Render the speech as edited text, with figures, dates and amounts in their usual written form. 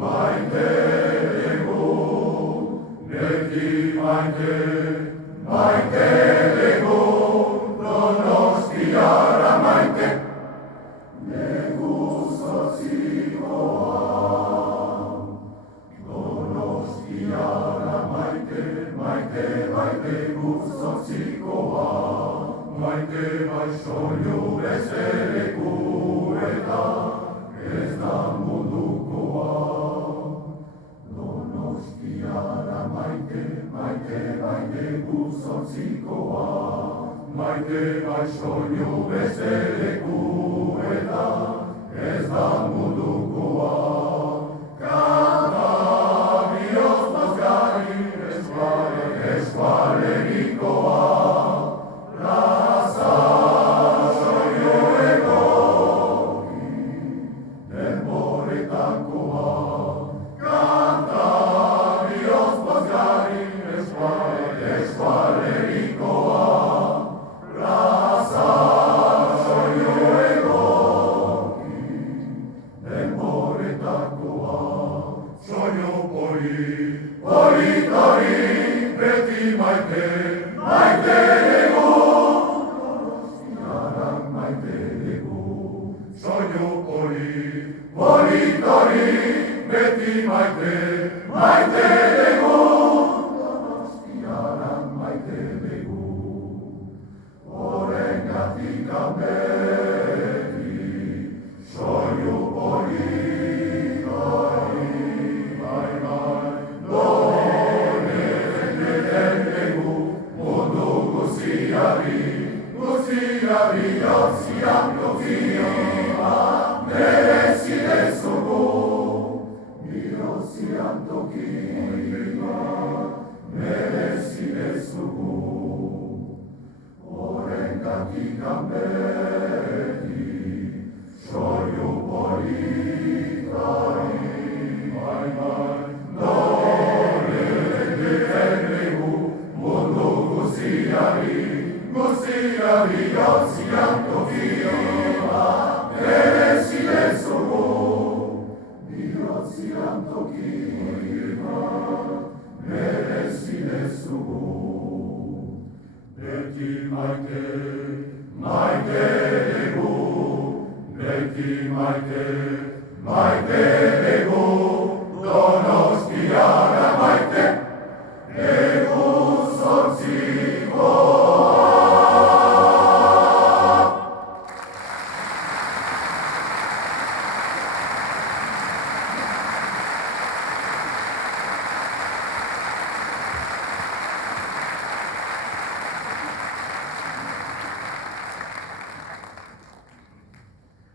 maite dugu, beti maite, maite dugu, Donostiara maite. Negu zortzikoa, Donostiara maite, maite, maite gu zortzikoa, maite bai soinu bezeleku eta ez da mundukoa. Donostiara maite, maite, maite gu zortzikoa, maite bai soinu bezeleku eta ez da mundukoa. Kanta bihotz mozgari eskualerikoa, plaza soinu egoki denboretakoa. Kanta bihotz mozgari eskualerikoa, plaza soinu egoki denboretakoa. Soinu politari beti maite, maite dugu, Donostiara maite dugu. Soinu politari beti maite, maite dugu, Donostiara maite dugu. Horrengatik beti soinu politari, bai, doneten dugu mundu guztiari, jotzian tokia merezi dezugu. Jotzian tokia merezi dezugu. Horrengatik beti soinu politari, bai, doneten dugu mundu guztiari, jotzian tokia merezi dezugu. Jotzian tokia merezi dezugu. Beti maite, maite dugu, beti maite, maite dugu, Donostiara